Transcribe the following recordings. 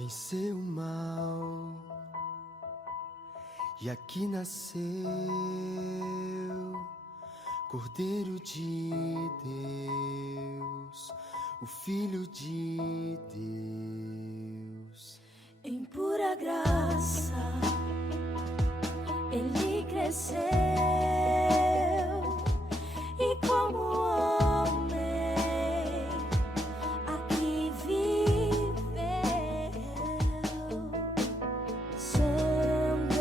venceu o mal e aqui nasceu Cordeiro de Deus, o Filho de Deus. Em pura graça ele cresceu e como homem aqui viveu, sendo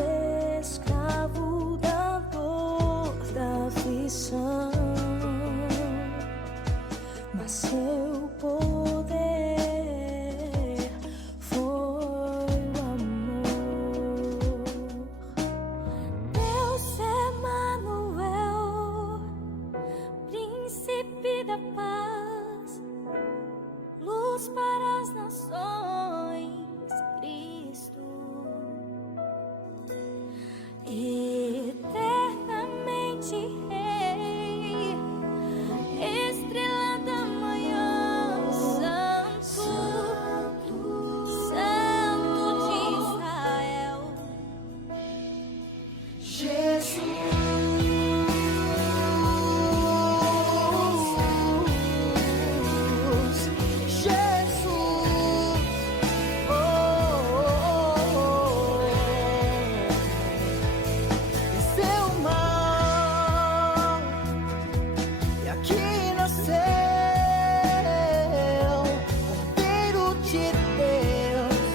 escravo da dor, da aflição, mas seu poder foi o amor. Deus Emanuel, Príncipe da paz, luz para as nações, Cristo, eternamente Rei, estrela da manhã, Santo, Santo de Israel. Venceu o mal e aqui nasceu Cordeiro de Deus,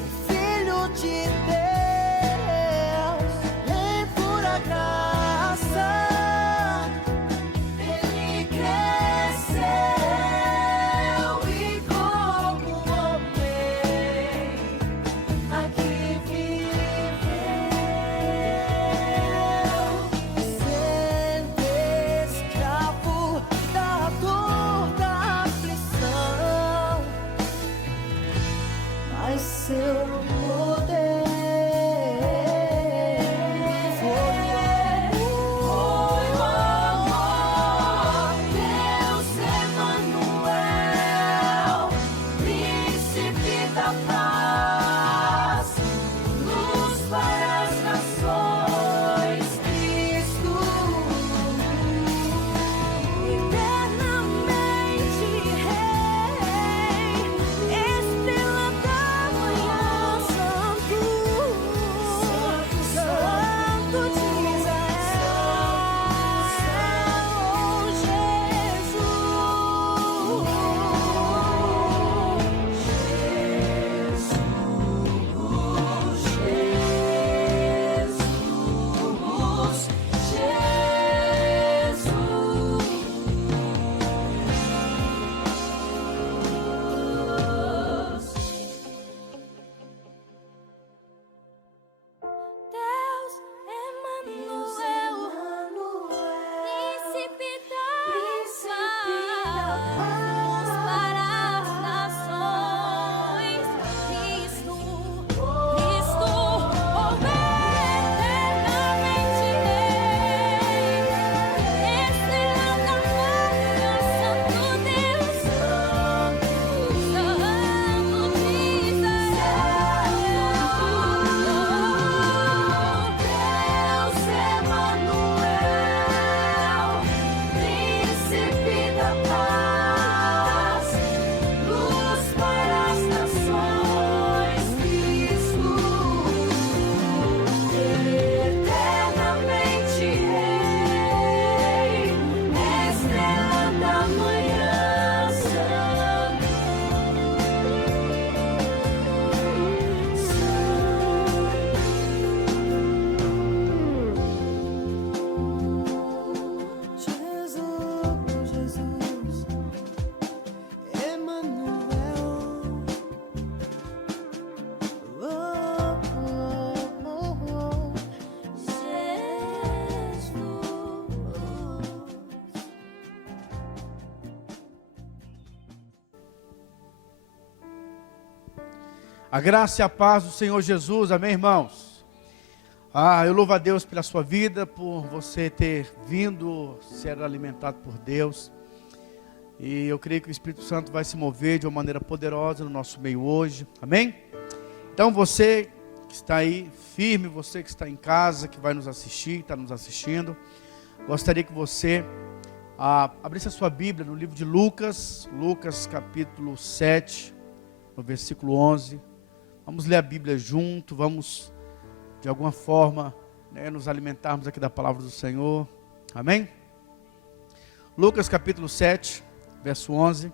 o Filho de Deus. Em pura graça ele cresceu e como homem aqui viveu, sendo escravo da dor, da aflição, mas seu poder foi o amor. Deus Emanuel, Príncipe da paz, luz para as nações, Cristo, Eternamente Rei, estrela da manhã, Santo, Santo de Deus Emanuel, Príncipe da paz, para as nações, Cristo, Cristo, eternamente Rei, estrela da manhã, Santo Deus, Santo de Deus Emanuel, Príncipe da paz, luz para as nações, Cristo, eternamente Rei, estrela da manhã, Jesus, Emanuel, A graça e a paz do Senhor Jesus, amém, irmãos? Eu louvo a Deus pela sua vida, por você ter vindo ser alimentado por Deus. E eu creio que o Espírito Santo vai se mover de uma maneira poderosa no nosso meio hoje. Amém? Então você que está aí firme, você que está em casa, que vai nos assistir, está nos assistindo, gostaria que você abrisse a sua Bíblia no livro de Lucas, Lucas capítulo 7, no versículo 11. Vamos ler a Bíblia junto, vamos de alguma forma nos alimentarmos aqui da palavra do Senhor. Amém? Lucas capítulo 7, verso 11.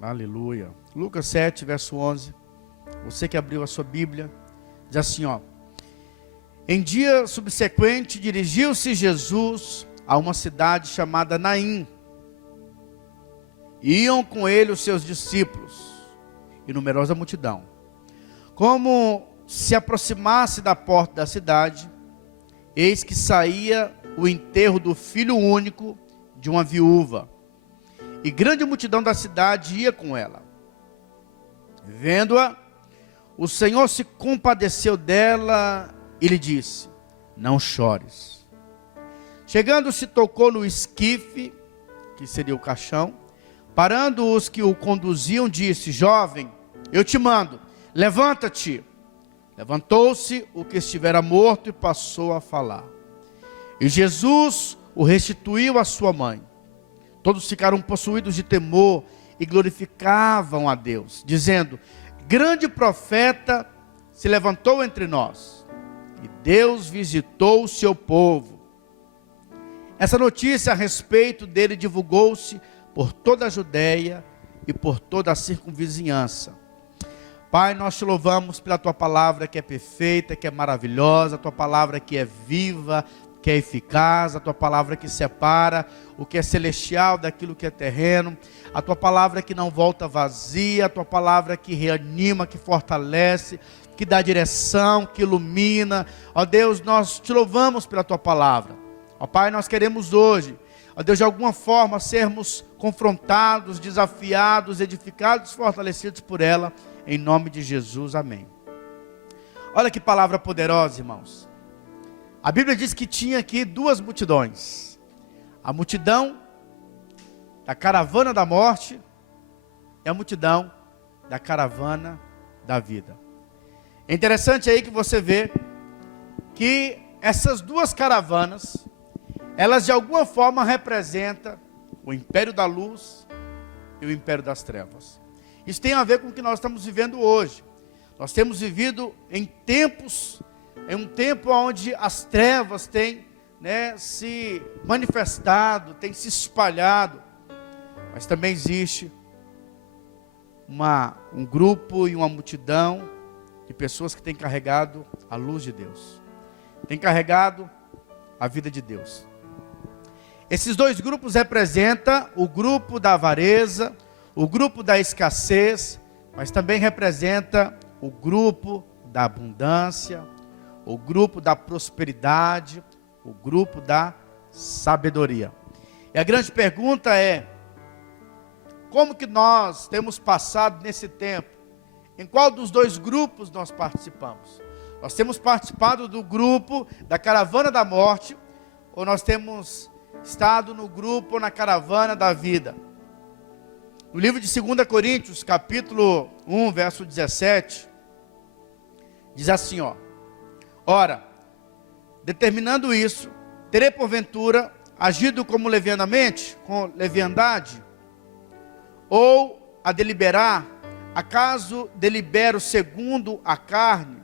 Aleluia. Lucas 7, verso 11. Você que abriu a sua Bíblia, diz assim, ó. Em dia subsequente, dirigiu-se Jesus a uma cidade chamada Naim. E iam com ele os seus discípulos e numerosa multidão. Como se aproximasse da porta da cidade, eis que saía o enterro do filho único de uma viúva. E grande multidão da cidade ia com ela. Vendo-a, o Senhor se compadeceu dela e lhe disse: não chores. Chegando-se, tocou no esquife, que seria o caixão. Parando os que o conduziam, disse: jovem, eu te mando, levanta-te. Levantou-se o que estivera morto e passou a falar. E Jesus o restituiu à sua mãe. Todos ficaram possuídos de temor e glorificavam a Deus, dizendo: grande profeta se levantou entre nós, e Deus visitou o seu povo. Essa notícia a respeito dele divulgou-se por toda a Judeia e por toda a circunvizinhança. Pai, nós te louvamos pela tua palavra que é perfeita, que é maravilhosa, a tua palavra que é viva, que é eficaz, a tua palavra que separa o que é celestial daquilo que é terreno, a tua palavra que não volta vazia, a tua palavra que reanima, que fortalece, que dá direção, que ilumina. Ó Deus, nós te louvamos pela tua palavra. Ó Pai, nós queremos hoje, ó Deus, de alguma forma sermos confrontados, desafiados, edificados, fortalecidos por ela, em nome de Jesus, amém. Olha que palavra poderosa, irmãos. A Bíblia diz que tinha aqui duas multidões. A multidão da caravana da morte e a multidão da caravana da vida. É interessante aí que você vê que essas duas caravanas, elas de alguma forma representam o império da luz e o império das trevas. Isso tem a ver com o que nós estamos vivendo hoje. Nós temos vivido em um tempo onde as trevas têm se manifestado, têm se espalhado. Mas também existe um grupo e uma multidão de pessoas que têm carregado a luz de Deus, têm carregado a vida de Deus. Esses dois grupos representam o grupo da avareza, o grupo da escassez, mas também representa o grupo da abundância, o grupo da prosperidade, o grupo da sabedoria. E a grande pergunta é: como que nós temos passado nesse tempo? Em qual dos dois grupos nós participamos? Nós temos participado do grupo da caravana da morte, ou nós temos estado no grupo, na caravana da vida? No livro de 2 Coríntios, capítulo 1, verso 17, diz assim, ó: ora, determinando isso, terei porventura agido como levianamente, com leviandade, ou a deliberar, acaso delibero segundo a carne,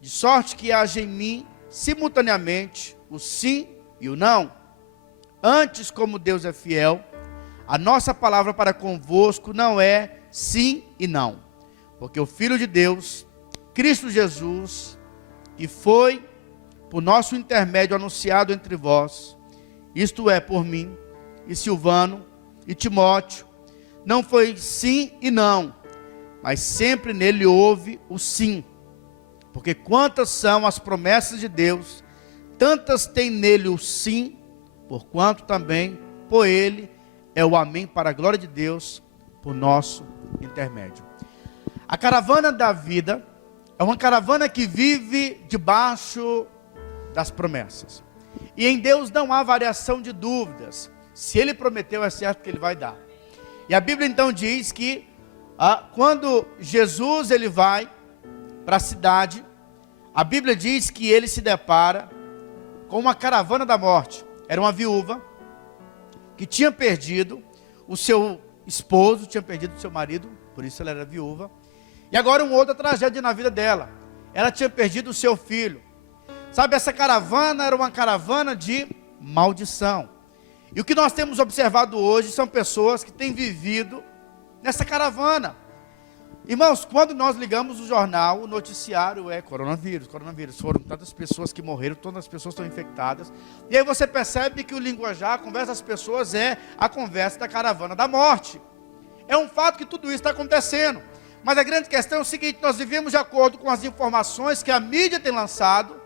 de sorte que haja em mim simultaneamente o sim e o não? Antes, como Deus é fiel, a nossa palavra para convosco não é sim e não, porque o Filho de Deus, Cristo Jesus, que foi por nosso intermédio anunciado entre vós, isto é, por mim, e Silvano, e Timóteo, não foi sim e não, mas sempre nele houve o sim, porque quantas são as promessas de Deus, tantas tem nele o sim, porquanto também por ele é o amém para a glória de Deus, por nosso intermédio. A caravana da vida é uma caravana que vive debaixo das promessas. E em Deus não há variação de dúvidas. Se ele prometeu, é certo que ele vai dar. E a Bíblia então diz que quando Jesus ele vai para a cidade, a Bíblia diz que ele se depara com uma caravana da morte. Era uma viúva que tinha perdido o seu esposo, tinha perdido o seu marido, por isso ela era viúva. E agora uma outra tragédia na vida dela. Ela tinha perdido o seu filho. Sabe, essa caravana era uma caravana de maldição. E o que nós temos observado hoje são pessoas que têm vivido nessa caravana. Irmãos, quando nós ligamos o jornal, o noticiário é coronavírus. Foram tantas pessoas que morreram, todas as pessoas estão infectadas. E aí você percebe que o linguajar, a conversa das pessoas é a conversa da caravana da morte. É um fato que tudo isso está acontecendo. Mas a grande questão é o seguinte: nós vivemos de acordo com as informações que a mídia tem lançado,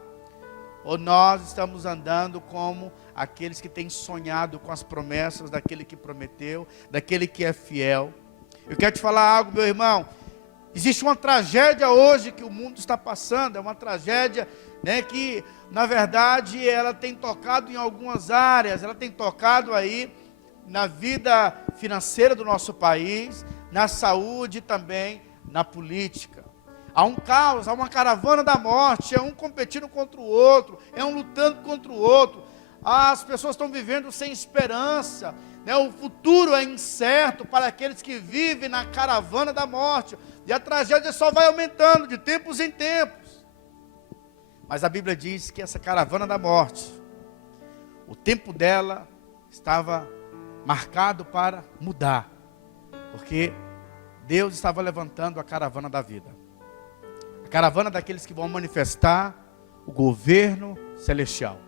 ou nós estamos andando como aqueles que têm sonhado com as promessas daquele que prometeu, daquele que é fiel. Eu quero te falar algo, meu irmão. Existe uma tragédia hoje que o mundo está passando, é uma tragédia, né, que na verdade ela tem tocado em algumas áreas, ela tem tocado aí na vida financeira do nosso país, na saúde e também na política. Há um caos, há uma caravana da morte, é um competindo contra o outro, é um lutando contra o outro. As pessoas estão vivendo sem esperança, né? O futuro é incerto para aqueles que vivem na caravana da morte. E a tragédia só vai aumentando de tempos em tempos. Mas a Bíblia diz que essa caravana da morte, o tempo dela estava marcado para mudar. Porque Deus estava levantando a caravana da vida. A caravana daqueles que vão manifestar o governo celestial.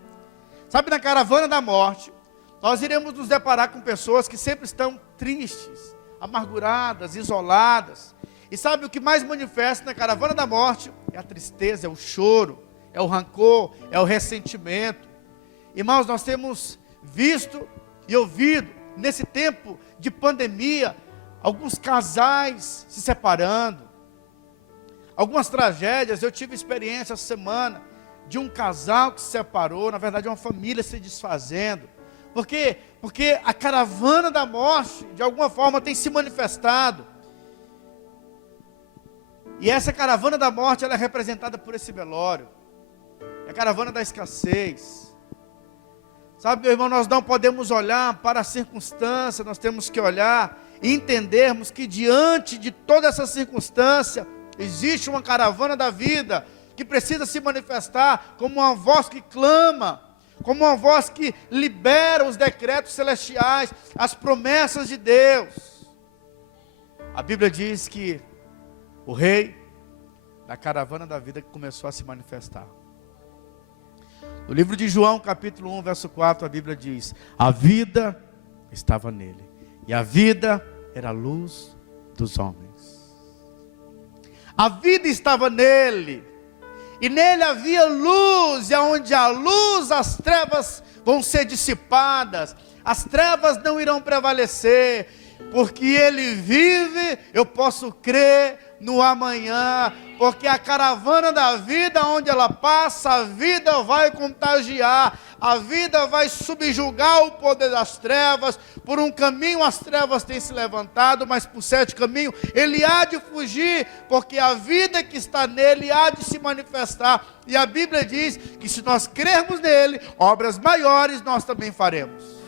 Sabe, na caravana da morte, nós iremos nos deparar com pessoas que sempre estão tristes, amarguradas, isoladas. E sabe o que mais manifesta na caravana da morte? É a tristeza, é o choro, é o rancor, é o ressentimento. Irmãos, nós temos visto e ouvido, nesse tempo de pandemia, alguns casais se separando. Algumas tragédias. Eu tive experiência essa semana de um casal que se separou, na verdade uma família se desfazendo. Por quê? Porque a caravana da morte, de alguma forma, tem se manifestado. E essa caravana da morte, ela é representada por esse velório. É a caravana da escassez. Sabe, meu irmão, nós não podemos olhar para a circunstância, nós temos que olhar e entendermos que diante de toda essa circunstância, existe uma caravana da vida que precisa se manifestar como uma voz que clama, como uma voz que libera os decretos celestiais, as promessas de Deus. A Bíblia diz que o rei da caravana da vida começou a se manifestar. No livro de João, capítulo 1, verso 4, a Bíblia diz: a vida estava nele, e a vida era a luz dos homens. A vida estava nele, e nele havia luz, e onde há luz, as trevas vão ser dissipadas, as trevas não irão prevalecer, porque ele vive. Eu posso crer no amanhã, porque a caravana da vida, onde ela passa, a vida vai contagiar, a vida vai subjugar o poder das trevas. Por um caminho as trevas têm se levantado, mas por certo caminho ele há de fugir, porque a vida que está nele há de se manifestar. E a Bíblia diz que se nós crermos nele, obras maiores nós também faremos.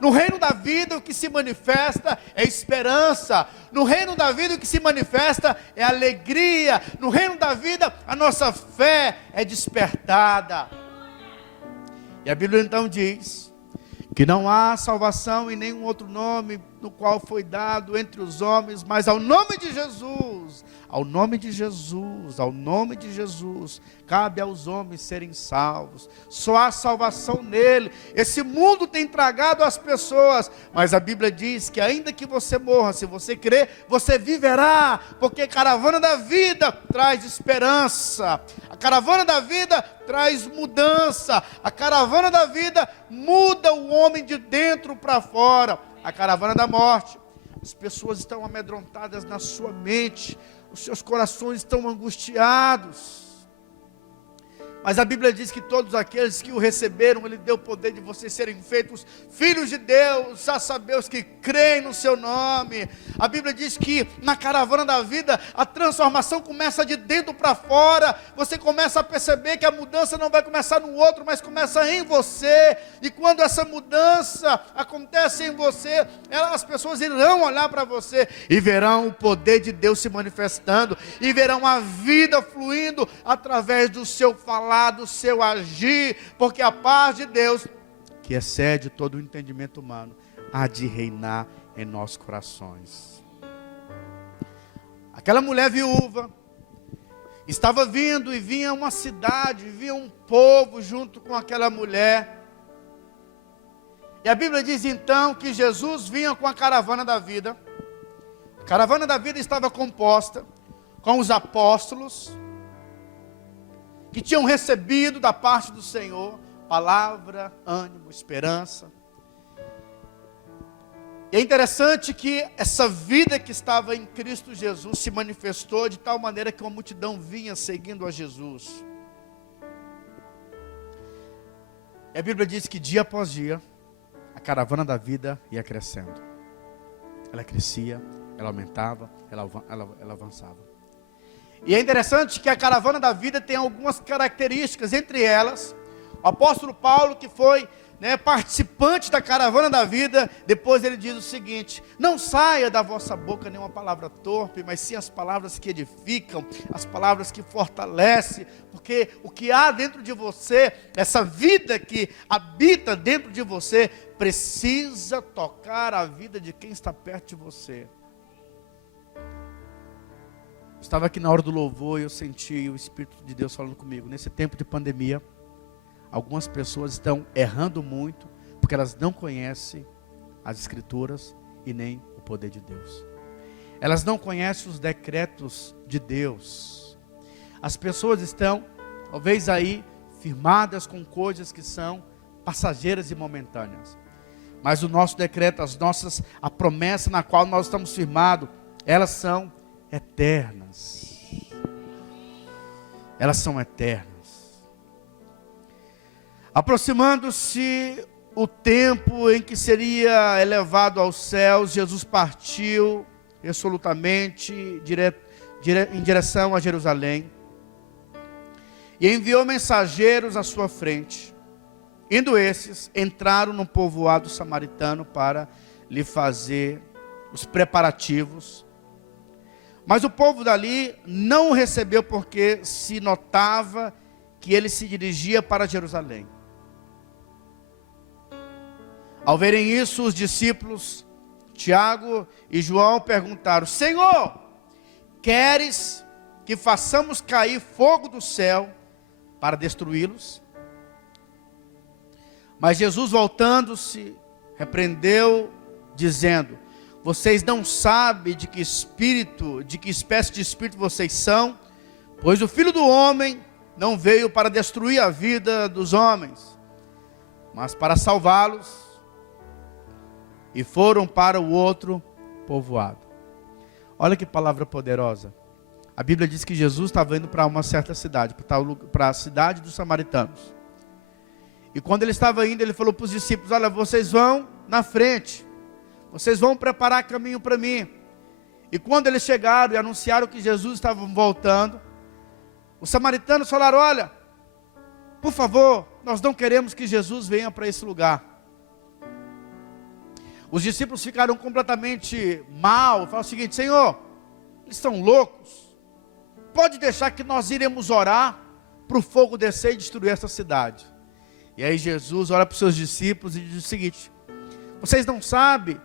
No reino da vida o que se manifesta é esperança. No reino da vida o que se manifesta é alegria. No reino da vida a nossa fé é despertada. E a Bíblia então diz que não há salvação em nenhum outro nome no qual foi dado entre os homens, mas ao nome de Jesus. Ao nome de Jesus, ao nome de Jesus, cabe aos homens serem salvos. Só há salvação nele. Esse mundo tem tragado as pessoas, mas a Bíblia diz que ainda que você morra, se você crer, você viverá, porque a caravana da vida traz esperança. A caravana da vida traz mudança. A caravana da vida muda o homem de dentro para fora. A caravana da morte, as pessoas estão amedrontadas na sua mente, os seus corações estão angustiados. Mas a Bíblia diz que todos aqueles que o receberam, Ele deu o poder de vocês serem feitos filhos de Deus, a saber os que creem no seu nome. A Bíblia diz que na caravana da vida, a transformação começa de dentro para fora. Você começa a perceber que a mudança não vai começar no outro, mas começa em você. E quando essa mudança acontece em você, as pessoas irão olhar para você e verão o poder de Deus se manifestando, e verão a vida fluindo através do seu falar, do seu agir, porque a paz de Deus, que excede todo o entendimento humano, há de reinar em nossos corações. Aquela mulher viúva estava vindo, e vinha uma cidade, vinha um povo junto com aquela mulher. E a Bíblia diz então que Jesus vinha com a caravana da vida. A caravana da vida estava composta com os apóstolos, que tinham recebido da parte do Senhor palavra, ânimo, esperança. E é interessante que essa vida que estava em Cristo Jesus se manifestou de tal maneira que uma multidão vinha seguindo a Jesus. E a Bíblia diz que dia após dia, a caravana da vida ia crescendo. Ela crescia, ela aumentava, ela avançava. E é interessante que a caravana da vida tem algumas características, entre elas, o apóstolo Paulo, que foi participante da caravana da vida, depois ele diz o seguinte: não saia da vossa boca nenhuma palavra torpe, mas sim as palavras que edificam, as palavras que fortalecem, porque o que há dentro de você, essa vida que habita dentro de você, precisa tocar a vida de quem está perto de você. Estava aqui na hora do louvor e eu senti o Espírito de Deus falando comigo. Nesse tempo de pandemia, algumas pessoas estão errando muito, porque elas não conhecem as Escrituras e nem o poder de Deus. Elas não conhecem os decretos de Deus. As pessoas estão, talvez aí, firmadas com coisas que são passageiras e momentâneas. Mas o nosso decreto, a promessa na qual nós estamos firmados, elas são eternas. Elas são eternas. Aproximando-se o tempo em que seria elevado aos céus, Jesus partiu resolutamente em direção a Jerusalém e enviou mensageiros à sua frente. Indo esses, entraram no povoado samaritano para lhe fazer os preparativos. Mas o povo dali não o recebeu, porque se notava que ele se dirigia para Jerusalém. Ao verem isso, os discípulos Tiago e João perguntaram: Senhor, queres que façamos cair fogo do céu para destruí-los? Mas Jesus, voltando-se, repreendeu, dizendo: vocês não sabem de que espécie de espírito vocês são, pois o Filho do Homem não veio para destruir a vida dos homens, mas para salvá-los. E foram para o outro povoado. Olha que palavra poderosa. A Bíblia diz que Jesus estava indo para uma certa cidade, para a cidade dos samaritanos. E quando ele estava indo, ele falou para os discípulos: olha, vocês vão na frente, vocês vão preparar caminho para mim. E quando eles chegaram e anunciaram que Jesus estava voltando, os samaritanos falaram: olha, por favor, nós não queremos que Jesus venha para esse lugar. Os discípulos ficaram completamente mal, falaram o seguinte: Senhor, eles estão loucos, pode deixar que nós iremos orar para o fogo descer e destruir essa cidade. E aí Jesus olha para os seus discípulos e diz o seguinte: vocês não sabem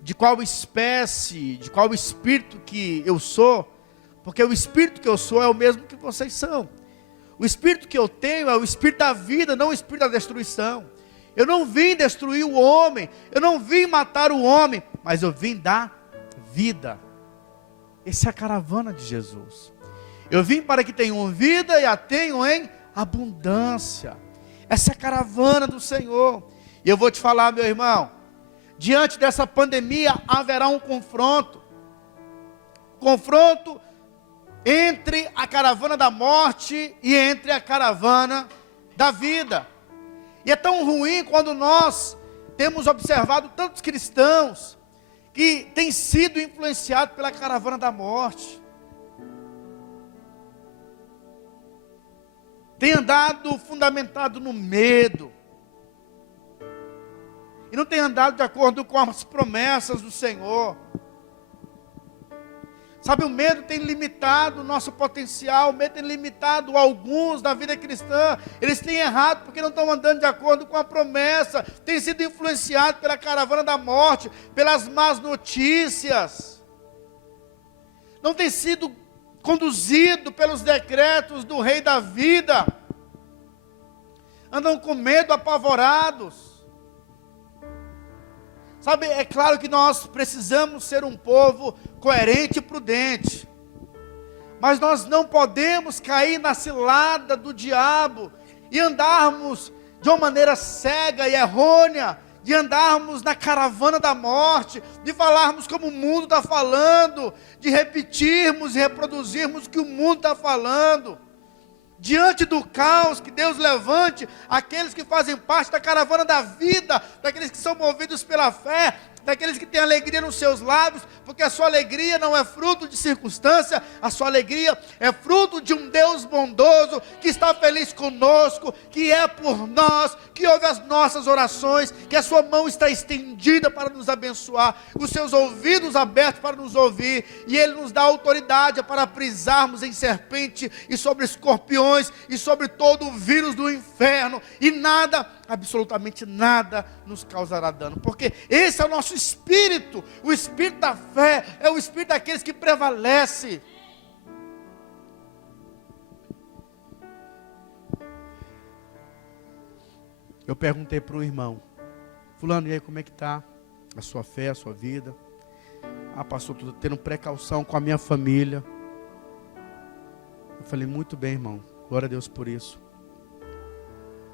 de qual espécie, de qual espírito que eu sou, porque o espírito que eu sou é o mesmo que vocês são. O espírito que eu tenho é o espírito da vida, não o espírito da destruição. Eu não vim destruir o homem, eu não vim matar o homem, mas eu vim dar vida. Essa é a caravana de Jesus. Eu vim para que tenham vida e a tenham em abundância. Essa é a caravana do Senhor. E eu vou te falar, meu irmão, diante dessa pandemia haverá um confronto entre a caravana da morte e entre a caravana da vida. E é tão ruim quando nós temos observado tantos cristãos que têm sido influenciados pela caravana da morte. Tem andado fundamentado no medo. E não tem andado de acordo com as promessas do Senhor. Sabe, o medo tem limitado o nosso potencial, o medo tem limitado alguns da vida cristã. Eles têm errado porque não estão andando de acordo com a promessa. Têm sido influenciados pela caravana da morte, pelas más notícias. Não tem sido conduzido pelos decretos do Rei da vida. Andam com medo, apavorados. Sabe, é claro que nós precisamos ser um povo coerente e prudente. Mas nós não podemos cair na cilada do diabo e andarmos de uma maneira cega e errônea, de andarmos na caravana da morte, de falarmos como o mundo está falando, de repetirmos e reproduzirmos o que o mundo está falando. Diante do caos, que Deus levante aqueles que fazem parte da caravana da vida, daqueles que são movidos pela fé, daqueles que têm alegria nos seus lábios, porque a sua alegria não é fruto de circunstância, a sua alegria é fruto de um Deus bondoso, que está feliz conosco, que é por nós, que ouve as nossas orações, que a sua mão está estendida para nos abençoar, os seus ouvidos abertos para nos ouvir, e Ele nos dá autoridade para pisarmos em serpente, e sobre escorpiões, e sobre todo o vírus do inferno, e nada, absolutamente nada, nos causará dano, porque esse é o nosso espírito, o espírito da fé, é o espírito daqueles que prevalece. Eu perguntei para o irmão, fulano, e aí como é que está a sua fé, a sua vida? Ah, pastor, estou tendo precaução com a minha família. Eu falei, muito bem, irmão, glória a Deus por isso.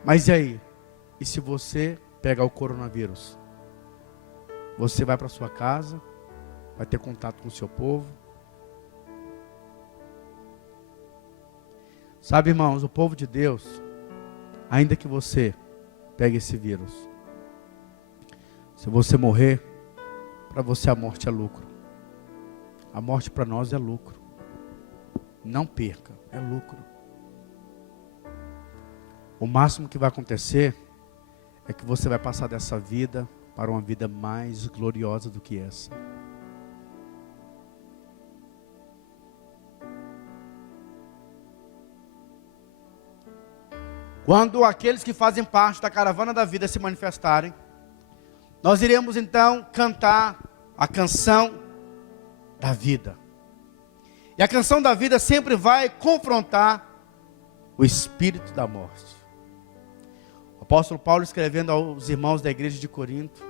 Mas e aí? E se você pegar o coronavírus? Você vai para sua casa, vai ter contato com o seu povo. Sabe, irmãos, o povo de Deus, ainda que você pegue esse vírus, se você morrer, para você a morte é lucro. A morte para nós é lucro. Não perca, é lucro. O máximo que vai acontecer é que você vai passar dessa vida para uma vida mais gloriosa do que essa. Quando aqueles que fazem parte da caravana da vida se manifestarem, nós iremos então cantar a canção da vida. E a canção da vida sempre vai confrontar o espírito da morte. O apóstolo Paulo, escrevendo aos irmãos da igreja de Corinto,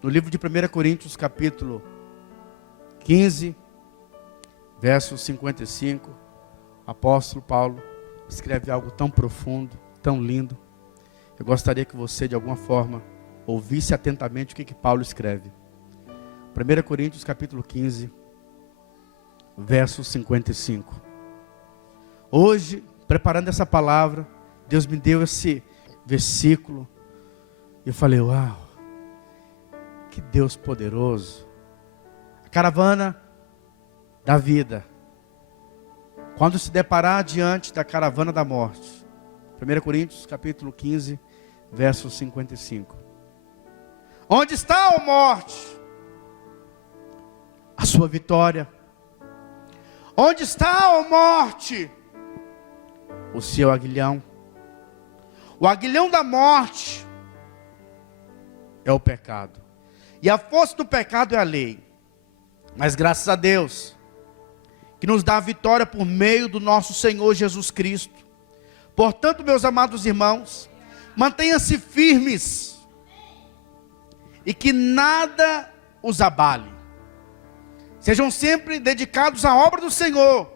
no livro de 1 Coríntios, capítulo 15, verso 55, o apóstolo Paulo escreve algo tão profundo, tão lindo. Eu gostaria que você, de alguma forma, ouvisse atentamente o que Paulo escreve. 1 Coríntios, capítulo 15, verso 55. Hoje, preparando essa palavra, Deus me deu esse versículo, e eu falei, uau, que Deus poderoso. A caravana da vida, quando se deparar diante da caravana da morte, 1 Coríntios capítulo 15, verso 55. Onde está, ó morte, a sua vitória? Onde está, ó morte, o seu aguilhão? O aguilhão da morte é o pecado, e a força do pecado é a lei. Mas graças a Deus, que nos dá a vitória por meio do nosso Senhor Jesus Cristo. Portanto, meus amados irmãos, mantenham-se firmes, e que nada os abale. Sejam sempre dedicados à obra do Senhor,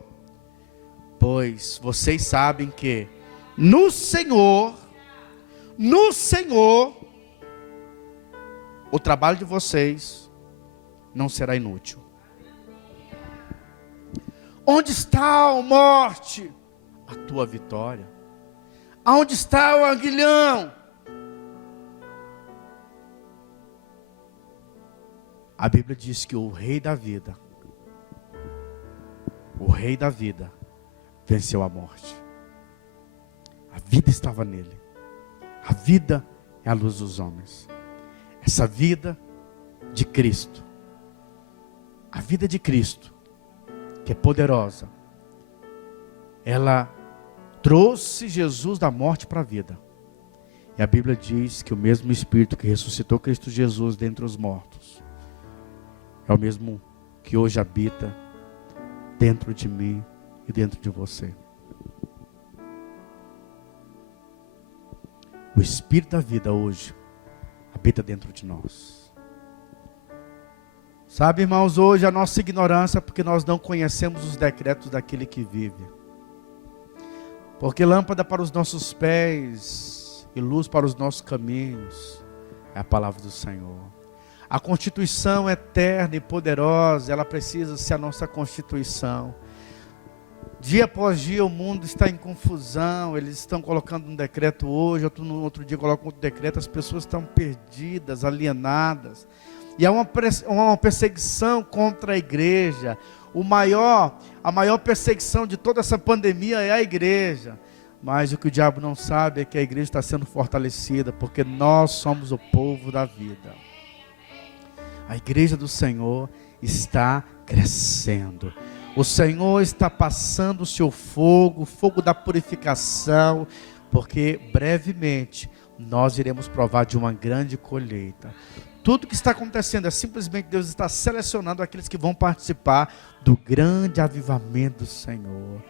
pois vocês sabem que no Senhor, o trabalho de vocês não será inútil. Onde está, ó morte, a tua vitória? Aonde está o aguilhão? A Bíblia diz que o rei da vida, venceu a morte. A vida estava nele. A vida é a luz dos homens. Essa vida de Cristo, a vida de Cristo, que é poderosa, ela trouxe Jesus da morte para a vida. E a Bíblia diz que o mesmo Espírito que ressuscitou Cristo Jesus dentre os mortos, é o mesmo que hoje habita dentro de mim e dentro de você. O Espírito da vida hoje habita dentro de nós. Sabe, irmãos, hoje a nossa ignorância é porque nós não conhecemos os decretos daquele que vive. Porque lâmpada para os nossos pés e luz para os nossos caminhos é a palavra do Senhor. A Constituição eterna e poderosa, ela precisa ser a nossa Constituição. Dia após dia o mundo está em confusão, eles estão colocando um decreto hoje, no outro dia colocam outro decreto, as pessoas estão perdidas, alienadas. E há uma perseguição contra a igreja. A maior perseguição de toda essa pandemia é a igreja. Mas o que o diabo não sabe é que a igreja está sendo fortalecida, porque nós somos o povo da vida. A igreja do Senhor está crescendo. O Senhor está passando o seu fogo, o fogo da purificação, porque brevemente nós iremos provar de uma grande colheita. Tudo que está acontecendo é simplesmente Deus está selecionando aqueles que vão participar do grande avivamento do Senhor.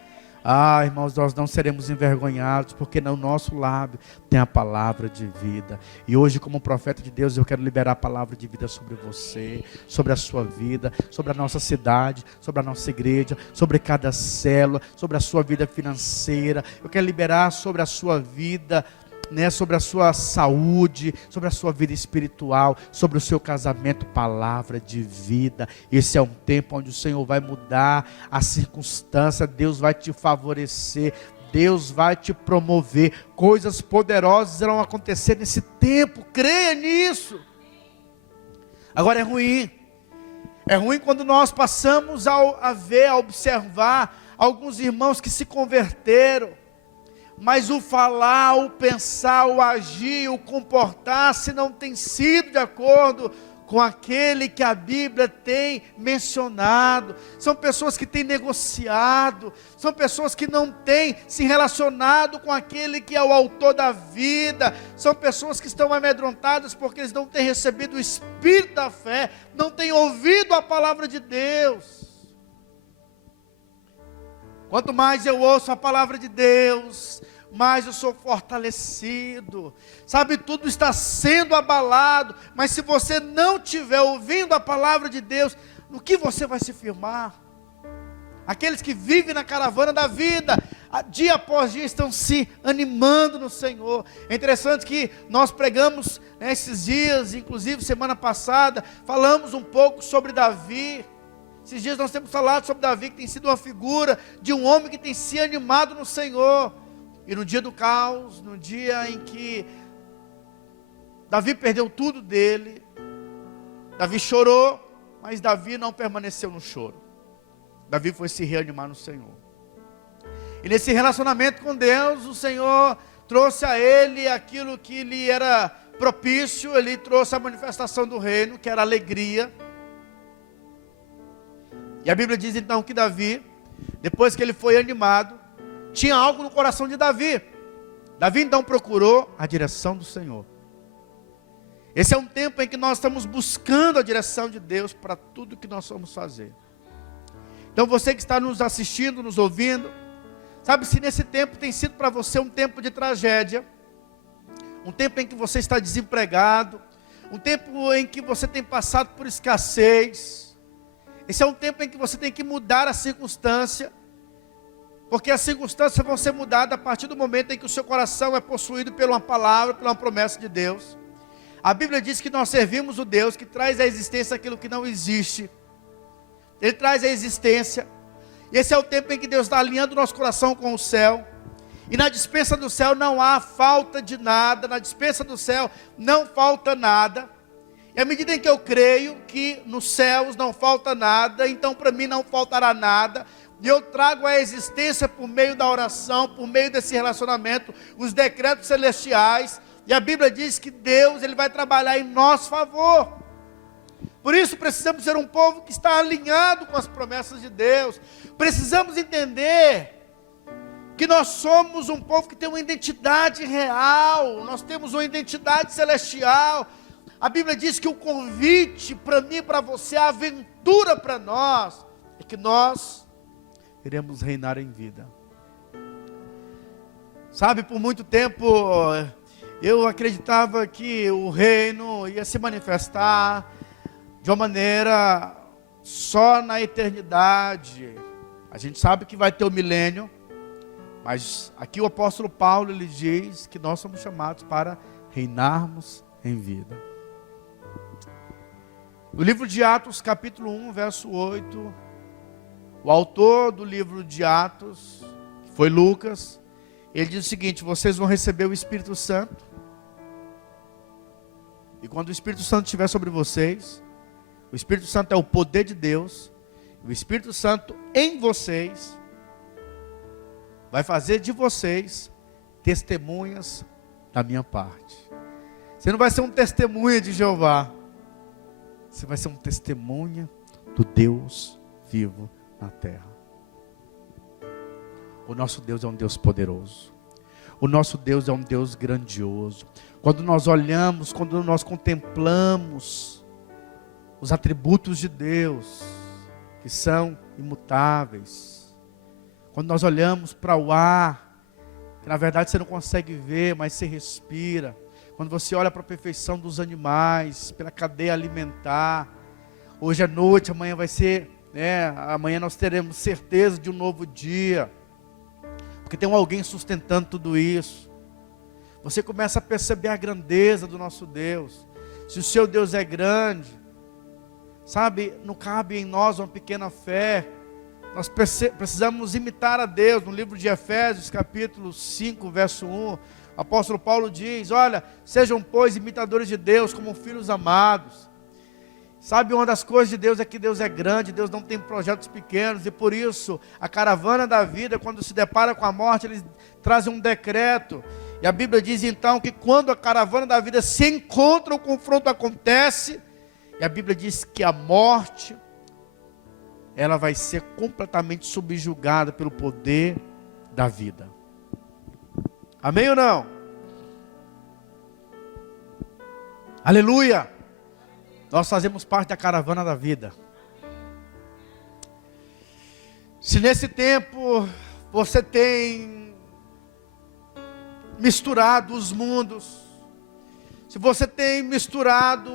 Ah, irmãos, nós não seremos envergonhados, porque no nosso lábio tem a palavra de vida. E hoje, como profeta de Deus, eu quero liberar a palavra de vida sobre você, sobre a sua vida, sobre a nossa cidade, sobre a nossa igreja, sobre cada célula, sobre a sua vida financeira. Eu quero liberar sobre a sua vida, sobre a sua saúde, sobre a sua vida espiritual, sobre o seu casamento, palavra de vida. Esse é um tempo onde o Senhor vai mudar a circunstância, Deus vai te favorecer, Deus vai te promover, coisas poderosas irão acontecer nesse tempo, creia nisso. Agora é ruim quando nós passamos a ver, a observar alguns irmãos que se converteram, mas o falar, o pensar, o agir, o comportar, se não tem sido de acordo com aquele que a Bíblia tem mencionado, são pessoas que têm negociado, são pessoas que não têm se relacionado com aquele que é o autor da vida, são pessoas que estão amedrontadas porque eles não têm recebido o Espírito da fé, não têm ouvido a palavra de Deus. Quanto mais eu ouço a palavra de Deus, mais eu sou fortalecido. Sabe, tudo está sendo abalado, mas se você não estiver ouvindo a palavra de Deus, no que você vai se firmar? Aqueles que vivem na caravana da vida, dia após dia estão se animando no Senhor. É interessante que nós pregamos esses dias, inclusive semana passada, falamos um pouco sobre Davi. Esses dias nós temos falado sobre Davi, que tem sido uma figura de um homem que tem se animado no Senhor. E no dia do caos, no dia em que Davi perdeu tudo dele, Davi chorou, mas Davi não permaneceu no choro. Davi foi se reanimar no Senhor. E nesse relacionamento com Deus, o Senhor trouxe a ele aquilo que lhe era propício, ele trouxe a manifestação do reino, que era a alegria. E a Bíblia diz então que Davi, depois que ele foi animado, tinha algo no coração de Davi. Davi então procurou a direção do Senhor. Esse é um tempo em que nós estamos buscando a direção de Deus para tudo que nós vamos fazer. Então você que está nos assistindo, nos ouvindo, sabe, se nesse tempo tem sido para você um tempo de tragédia, um tempo em que você está desempregado, um tempo em que você tem passado por escassez, esse é um tempo em que você tem que mudar a circunstância, porque as circunstâncias vão ser mudadas a partir do momento em que o seu coração é possuído por uma palavra, por uma promessa de Deus. A Bíblia diz que nós servimos o Deus que traz à existência aquilo que não existe. Ele traz à existência. Esse é o tempo em que Deus está alinhando o nosso coração com o céu. E na despensa do céu não há falta de nada. Na despensa do céu não falta nada. E à medida em que eu creio que nos céus não falta nada, então para mim não faltará nada. E eu trago à existência por meio da oração, por meio desse relacionamento, os decretos celestiais. E a Bíblia diz que Deus, Ele vai trabalhar em nosso favor. Por isso precisamos ser um povo que está alinhado com as promessas de Deus. Precisamos entender que nós somos um povo que tem uma identidade real. Nós temos uma identidade celestial. A Bíblia diz que o convite para mim e para você, a aventura para nós, é que nós iremos reinar em vida. Sabe, por muito tempo eu acreditava que o reino ia se manifestar de uma maneira só na eternidade. A gente sabe que vai ter o milênio, mas aqui o apóstolo Paulo, ele diz que nós somos chamados para reinarmos em vida. No livro de Atos, capítulo 1, verso 8, o autor do livro de Atos, que foi Lucas, ele diz o seguinte: vocês vão receber o Espírito Santo, e quando o Espírito Santo estiver sobre vocês, o Espírito Santo é o poder de Deus, o Espírito Santo em vocês vai fazer de vocês testemunhas da minha parte. Você não vai ser um testemunha de Jeová, você vai ser um testemunha do Deus vivo na terra. O nosso Deus é um Deus poderoso. O nosso Deus é um Deus grandioso. Quando nós olhamos, quando nós contemplamos os atributos de Deus, que são imutáveis. Quando nós olhamos para o ar, que na verdade você não consegue ver, mas você respira. Quando você olha para a perfeição dos animais, pela cadeia alimentar. Hoje é noite, amanhã vai ser, amanhã nós teremos certeza de um novo dia. Porque tem alguém sustentando tudo isso. Você começa a perceber a grandeza do nosso Deus. Se o seu Deus é grande, sabe, não cabe em nós uma pequena fé. Nós precisamos imitar a Deus. No livro de Efésios, capítulo 5, verso 1, o apóstolo Paulo diz: olha, sejam pois imitadores de Deus como filhos amados. Sabe, uma das coisas de Deus é que Deus é grande, Deus não tem projetos pequenos, e por isso a caravana da vida, quando se depara com a morte, eles trazem um decreto. E a Bíblia diz então que quando a caravana da vida se encontra, o confronto acontece, e a Bíblia diz que a morte, ela vai ser completamente subjugada pelo poder da vida. Amém ou não? Aleluia! Nós fazemos parte da caravana da vida. Se nesse tempo você tem misturado os mundos, se você tem misturado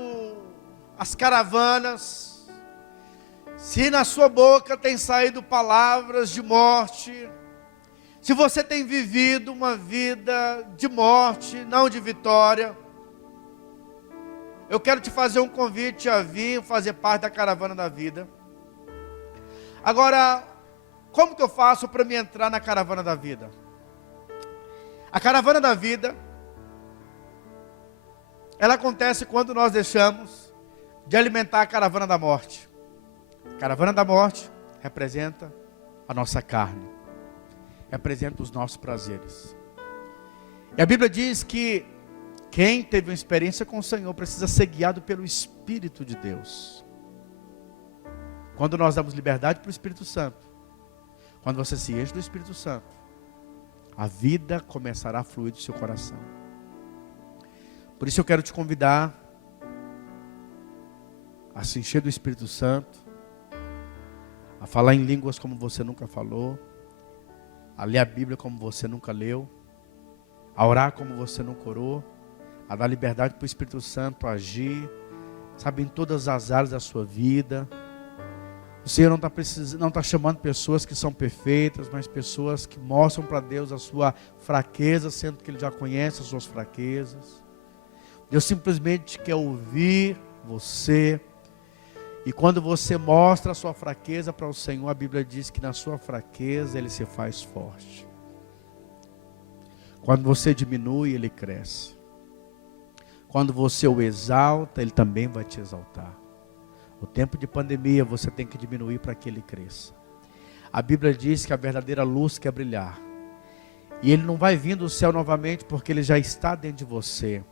as caravanas, se na sua boca tem saído palavras de morte, se você tem vivido uma vida de morte, não de vitória, eu quero te fazer um convite a vir fazer parte da caravana da vida. Agora, como que eu faço para me entrar na caravana da vida? A caravana da vida, ela acontece quando nós deixamos de alimentar a caravana da morte. A caravana da morte representa a nossa carne, representa os nossos prazeres. E a Bíblia diz que quem teve uma experiência com o Senhor precisa ser guiado pelo Espírito de Deus. Quando nós damos liberdade para o Espírito Santo, quando você se enche do Espírito Santo, a vida começará a fluir do seu coração. Por isso eu quero te convidar a se encher do Espírito Santo, a falar em línguas como você nunca falou, a ler a Bíblia como você nunca leu, a orar como você nunca orou, a dar liberdade para o Espírito Santo agir, sabe, em todas as áreas da sua vida. O Senhor não está chamando pessoas que são perfeitas, mas pessoas que mostram para Deus a sua fraqueza, sendo que Ele já conhece as suas fraquezas. Deus simplesmente quer ouvir você. E quando você mostra a sua fraqueza para o Senhor, a Bíblia diz que na sua fraqueza Ele se faz forte. Quando você diminui, Ele cresce. Quando você o exalta, Ele também vai te exaltar. No tempo de pandemia, você tem que diminuir para que Ele cresça. A Bíblia diz que a verdadeira luz quer brilhar. E Ele não vai vir do céu novamente porque Ele já está dentro de você.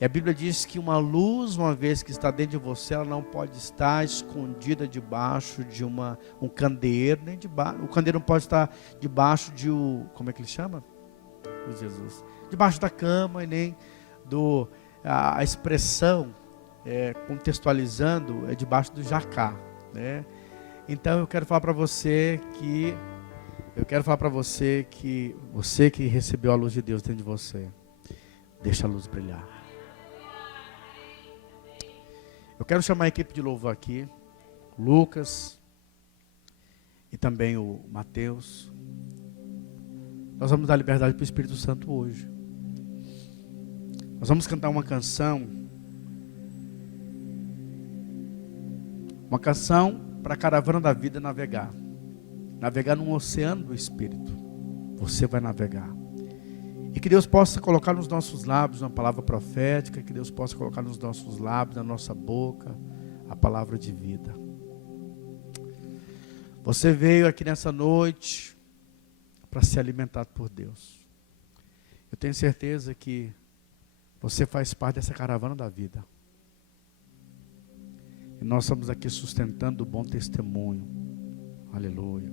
E a Bíblia diz que uma luz, uma vez que está dentro de você, ela não pode estar escondida debaixo de um candeeiro, nem debaixo. O candeeiro não pode estar debaixo de como é que ele chama? Jesus. Debaixo da cama e nem a expressão contextualizando é debaixo do jacá, né? Então eu quero falar para você que você que recebeu a luz de Deus dentro de você, deixa a luz brilhar. Eu quero chamar a equipe de louvor aqui, o Lucas e também o Mateus. Nós vamos dar liberdade para o Espírito Santo hoje. Nós vamos cantar uma canção para a caravana da vida navegar num oceano do Espírito. Você vai navegar. E que Deus possa colocar nos nossos lábios uma palavra profética, que Deus possa colocar nos nossos lábios, na nossa boca, a palavra de vida. Você veio aqui nessa noite para ser alimentado por Deus. Eu tenho certeza que você faz parte dessa caravana da vida. E nós estamos aqui sustentando o bom testemunho. Aleluia.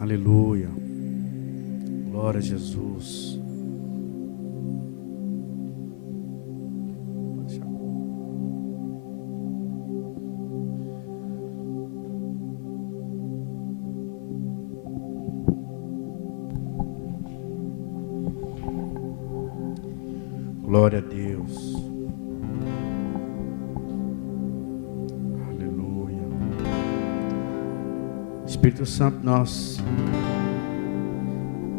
Aleluia. Glória a Jesus. Glória a Deus. Aleluia. Espírito Santo, nós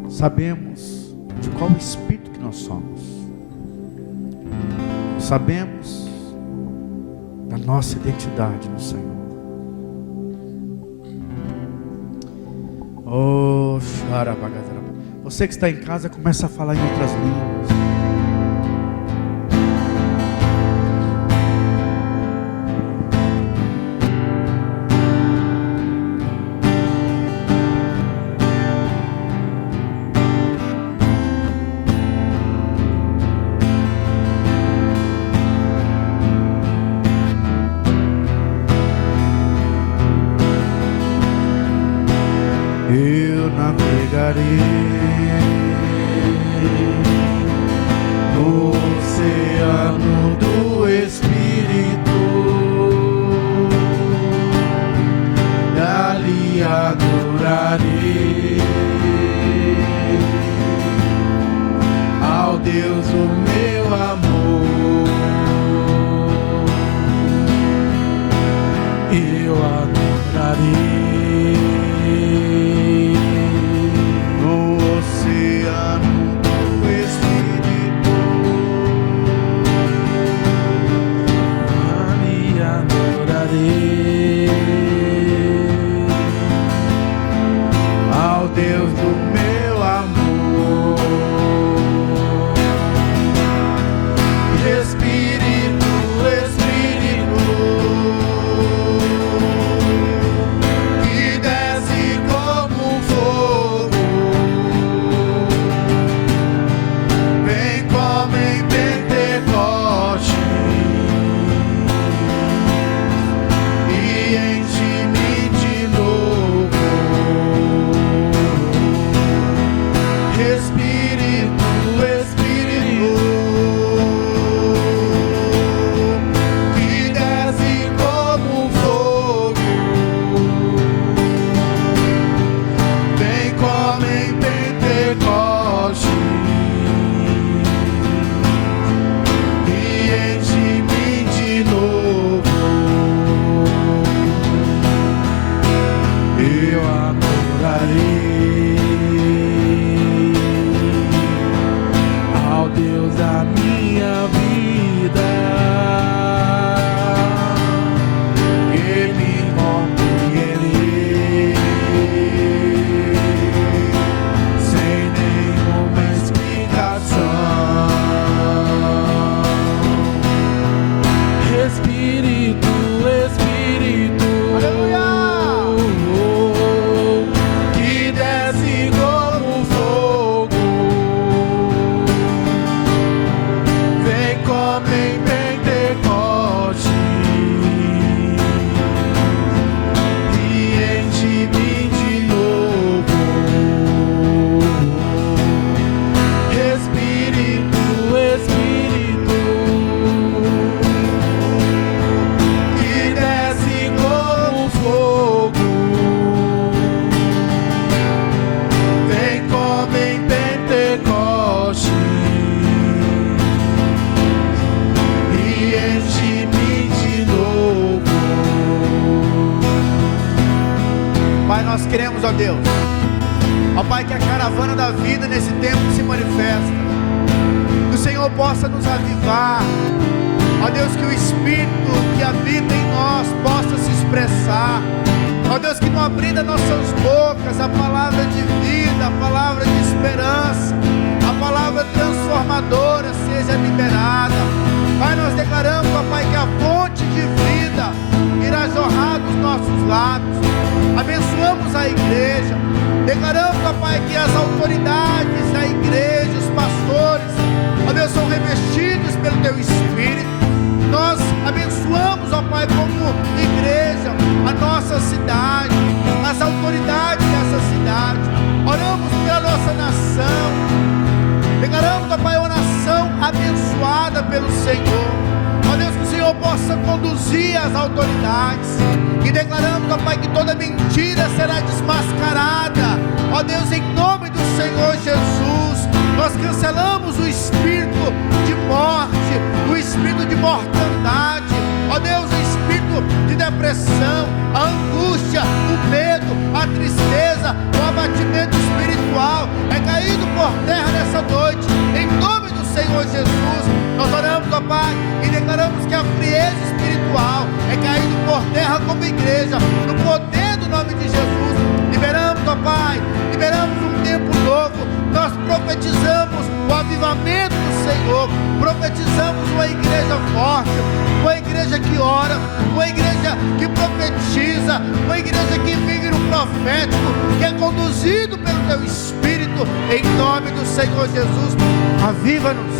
sabemos de qual espírito que nós somos. Sabemos da nossa identidade no Senhor. Oh, xarabagadara. Você que está em casa, começa a falar em outras línguas. Eu navegarei no oceano do Espírito, e ali adorarei ao Deus o meu amor. Eu adorarei ao Deus do meu amor. Espírito, Espírito, que queremos, ó Deus, ó Pai, que a caravana da vida nesse tempo se manifesta, que o Senhor possa nos avivar, ó Deus, que o Espírito que habita em nós possa se expressar, ó Deus, que no abrir das nossas bocas a palavra de vida, a palavra de esperança, a palavra transformadora seja liberada. Pai, nós declaramos, ó Pai, que a fonte de vida irá jorrar dos nossos lábios. Abençoamos a igreja, declaramos, ó Pai, que as autoridades da igreja, os pastores, ó Deus, são revestidos pelo Teu Espírito. Nós abençoamos, ó Pai, como igreja, a nossa cidade, as autoridades dessa cidade. Oramos pela nossa nação, declaramos, ó Pai, uma nação abençoada pelo Senhor. Ó Deus, que o Senhor possa conduzir as autoridades. E declaramos, ó Pai, que toda mentira será desmascarada. Ó Deus, em nome do Senhor Jesus, nós cancelamos o espírito de morte, o espírito de mortandade. Ó Deus, o espírito de depressão, a angústia, o medo, a tristeza, o abatimento espiritual é caído por terra nessa noite. Em nome do Senhor Jesus, nós oramos, ó Pai, e declaramos que a frieza espiritual é caído por terra como igreja, no poder do nome de Jesus. Liberamos, ó Pai, liberamos um tempo novo. Nós profetizamos o avivamento do Senhor, profetizamos uma igreja forte, uma igreja que ora, uma igreja que profetiza, uma igreja que vive no profético, que é conduzido pelo Teu Espírito, em nome do Senhor Jesus. Aviva-nos,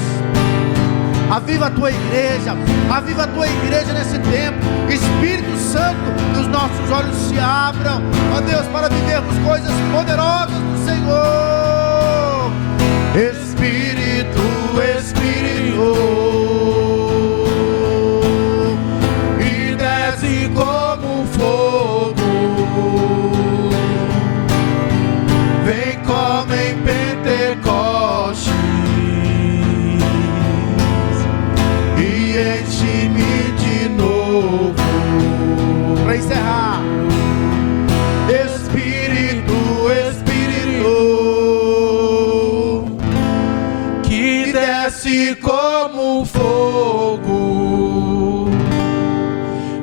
aviva a Tua igreja nesse tempo. Espírito Santo, que os nossos olhos se abram, ó Deus, para vivermos coisas poderosas do Senhor. Espírito, Espírito, e desce como fogo, vem como em Pentecostes, e enche-me de novo. Para encerrar, Espírito, que desce como fogo,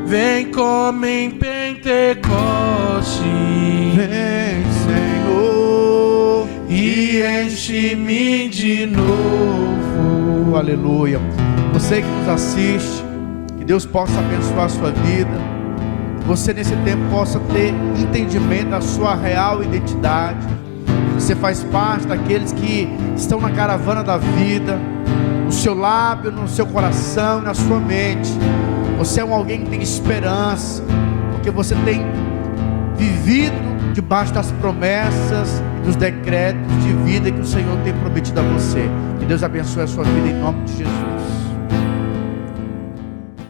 vem como em Pentecostes, vem, Senhor, e enche-me de novo. Aleluia. Você que nos assiste, que Deus possa abençoar a sua vida, que você nesse tempo possa ter entendimento da sua real identidade. Você faz parte daqueles que estão na caravana da vida, no seu lábio, no seu coração, na sua mente. Você é alguém que tem esperança, porque você tem vivido debaixo das promessas e dos decretos de vida que o Senhor tem prometido a você. Que Deus abençoe a sua vida em nome de Jesus.